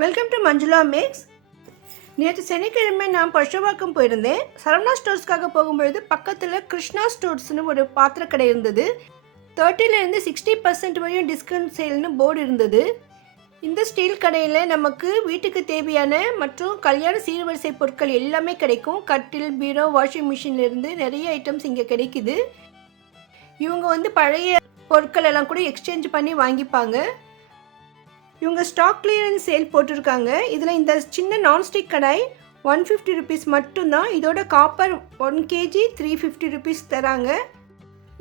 Welcome to Manjula maths நேற்று சனிக்கிழமை நான் பர்ஷவாக்கம் போயிருந்தேன். சரவணா ஸ்டோர்ஸ்க்காக போகும்பொழுது பக்கத்தில் கிருஷ்ணா ஸ்டோர்ஸ்னு ஒரு பாத்திர கடை இருந்தது. தேர்ட்டிலேருந்து சிக்ஸ்டி பர்சன்ட் வரையும் டிஸ்கவுண்ட் சேல்னு போர்டு இருந்தது. இந்த ஸ்டீல் கடையில் நமக்கு வீட்டுக்கு தேவையான மற்றும் கல்யாண சீர்வரிசை பொருட்கள் எல்லாமே கிடைக்கும். கட்டில் பீரோ வாஷிங் மிஷின்லேருந்து நிறைய ஐட்டம்ஸ் இங்கே கிடைக்குது. இவங்க வந்து பழைய பொருட்கள் எல்லாம் கூட எக்ஸ்சேஞ்ச் பண்ணி வாங்கிப்பாங்க. இவங்க ஸ்டாக் கிளியரன்ஸ் சேல் போட்டிருக்காங்க. இதில் இந்த சின்ன நான்ஸ்டிக் கடாய் ஒன் ஃபிஃப்டி ருபீஸ் மட்டும்தான். இதோட copper one KG three fifty rupees தராங்க.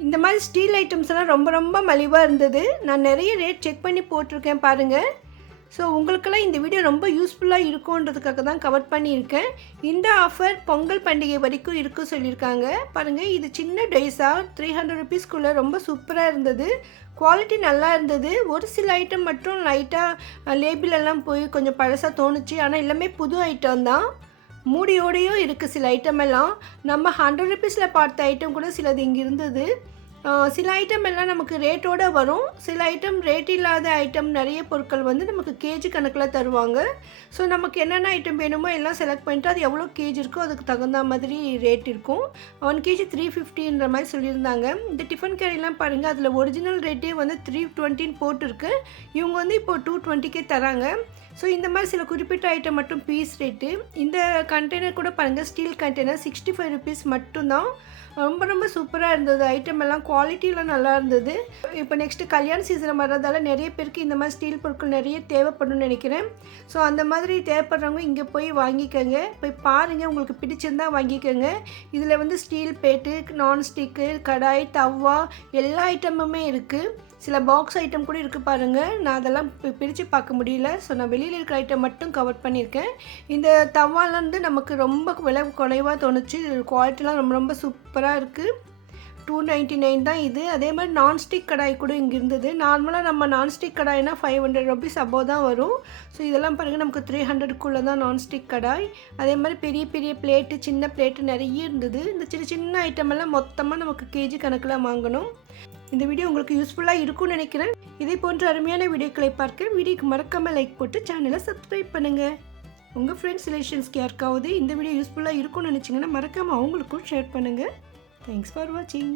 இந்த மாதிரி ஸ்டீல் ஐட்டம்ஸ் எல்லாம் ரொம்ப ரொம்ப மலிவாக இருந்தது. நான் நிறைய ரேட் செக் பண்ணி போட்டிருக்கேன் பாருங்கள் ஸோ உங்களுக்கெல்லாம் இந்த வீடியோ ரொம்ப யூஸ்ஃபுல்லாக இருக்கும்ன்றதுக்காக தான் கவர் பண்ணியிருக்கேன். இந்த ஆஃபர் பொங்கல் பண்டிகை வரைக்கும் இருக்கும் சொல்லியிருக்காங்க. பாருங்கள் இது சின்ன டைஸாக த்ரீ ஹண்ட்ரட் ருபீஸ்க்குள்ளே ரொம்ப சூப்பராக இருந்தது. குவாலிட்டி நல்லா இருந்தது. ஒரு சில ஐட்டம் மட்டும் லைட்டாக லேபிளெல்லாம் போய் கொஞ்சம் பழசாக தோணுச்சு. ஆனால் எல்லாமே புது ஐட்டம் தான். மூடியோடையும் இருக்குது சில ஐட்டம் எல்லாம். நம்ம ஹண்ட்ரட் ருபீஸில் பார்த்த ஐட்டம் கூட சிலது இங்கே இருந்தது. சில ஐட்டம் எல்லாம் நமக்கு ரேட்டோட வரும். சில ஐட்டம் ரேட் இல்லாத ஐட்டம் நிறைய பொருட்கள் வந்து நமக்கு கேஜி கணக்கில் தருவாங்க. ஸோ நமக்கு என்னென்ன ஐட்டம் வேணுமோ எல்லாம் செலக்ட் பண்ணிட்டு அது எவ்வளோ கேஜி இருக்கோ அதுக்கு தகுந்த மாதிரி ரேட் இருக்கும். ஒன் கேஜி த்ரீ ஃபிஃப்டின்ற மாதிரி சொல்லியிருந்தாங்க. இந்த டிஃபன் கேரிலாம் பாருங்கள் அதில் ஒரிஜினல் ரேட்டே வந்து த்ரீ டுவெண்ட்டின்னு போட்டிருக்கு. இவங்க வந்து இப்போ டூ டுவெண்ட்டிக்கே தராங்க. ஸோ இந்த மாதிரி சில குறிப்பிட்ட ஐட்டம் மட்டும் பீஸ் ரேட்டு இந்த கண்டெய்னர் கூட பாருங்கள் steel container sixty five rupees மட்டும்தான். ரொம்ப ரொம்ப சூப்பராக இருந்தது. ஐட்டம் எல்லாம் குவாலிட்டிலாம் நல்லா இருந்தது. இப்போ நெக்ஸ்ட்டு கல்யாண சீசன் வர்றதால நிறைய பேருக்கு இந்த மாதிரி ஸ்டீல் பொருட்கள் நிறைய தேவைப்படும்னு நினைக்கிறேன். ஸோ அந்த மாதிரி தேவைப்படுறவங்க இங்கே போய் வாங்கிக்கோங்க. போய் பாருங்கள் உங்களுக்கு பிடிச்சிருந்தா வாங்கிக்கோங்க. இதில் வந்து ஸ்டீல் பேட்டு நான்ஸ்டிக்கு கடாய் தவா எல்லா ஐட்டமுமே இருக்குது சில பாக்ஸ் ஐட்டம் கூட இருக்குது பாருங்கள் நான் அதெல்லாம் பிரித்து பார்க்க முடியல. ஸோ நான் வெளியில் இருக்கிற ஐட்டம் மட்டும் கவர் பண்ணியிருக்கேன். இந்த தவாலேருந்து வந்து நமக்கு ரொம்ப விலை குறைவாக தோணுச்சு. குவாலிட்டிலாம் ரொம்ப ரொம்ப சூப்பராக இருக்குது டூ நைன்ட்டி நைன் தான் இது. அதே மாதிரி நான்ஸ்டிக் கடாய் கூட இங்கே இருந்தது. நார்மலாக நம்ம நான்ஸ்டிக் கடாய்னா ஃபைவ் ஹண்ட்ரட் ருபீஸ் அபோவ் தான் வரும். ஸோ இதெல்லாம் பாருங்கள் நமக்கு த்ரீ ஹண்ட்ரடுக்குள்ளே தான் நான்ஸ்டிக் கடாய். அதே மாதிரி பெரிய பெரிய பிளேட்டு சின்ன பிளேட்டு நிறைய இருந்தது. இந்த சின்ன சின்ன ஐட்டம் எல்லாம் மொத்தமாக நமக்கு கேஜி கணக்கில் வாங்கணும். இந்த வீடியோ உங்களுக்கு யூஸ்ஃபுல்லாக இருக்கும்னு நினைக்கிறேன். இதே போன்ற அருமையான வீடியோக்களை பார்க்க வீடியோக்கு மறக்காமல் லைக் போட்டு சேனலை சப்ஸ்கிரைப் பண்ணுங்கள் உங்கள் ஃப்ரெண்ட்ஸ் ரிலேஷன்ஸ்க்கு யாருக்காவது இந்த வீடியோ யூஸ்ஃபுல்லாக இருக்கும்னு நினச்சிங்கன்னா மறக்காமல் அவங்களுக்கும் ஷேர் பண்ணுங்கள் தேங்க்ஸ் ஃபார் வாட்சிங்